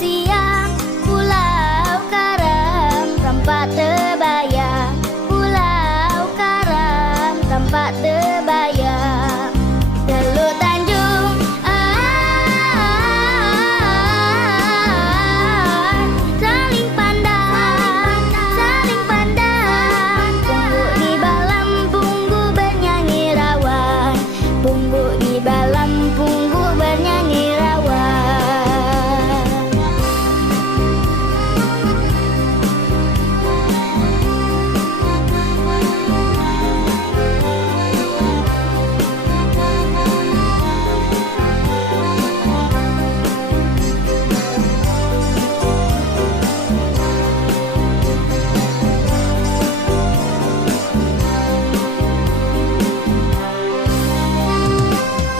siang, Pulau Karam tampak terbayang, Pulau Karam tampak terbayang. Teluk Tanjung saling pandang, saling pandang. Pungguk di balam punggu bernyanyi rawan, pungguk di balam punggu bernyanyi rawan.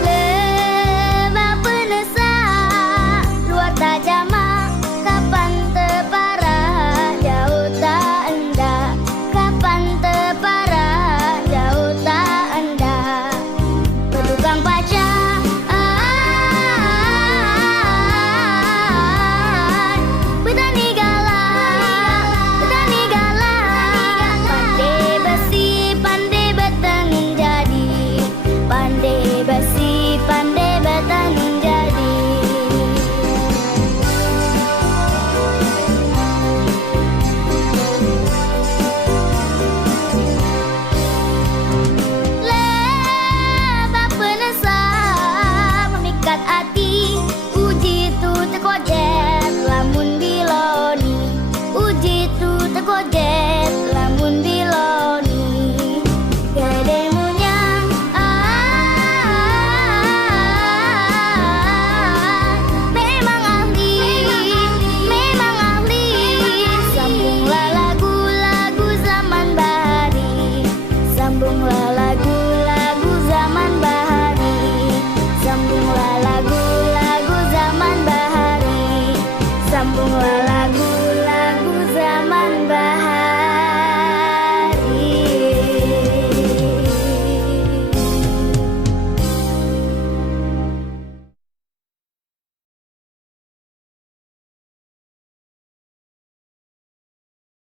Lebah penesak, luar tak jamak, kapan terparah, jauh tak endah, kapan terparah, jauh tak endah. Petukang pacak petani galak, petani galak. Pandai besi, pandai bertenun jadi, pandai besi, pandai bertenun jadi. Lebah penesak memikat hati, uji tu terkojet lamun diloni, uji tu terkojet lamun diloni. Kedai munyang memang ahli, memang ahli. Sambunglah lagu-lagu zaman bahari, sambunglah lagu-lagu zaman bahari, sambunglah lagu-lagu zaman bahari, sambunglah lagu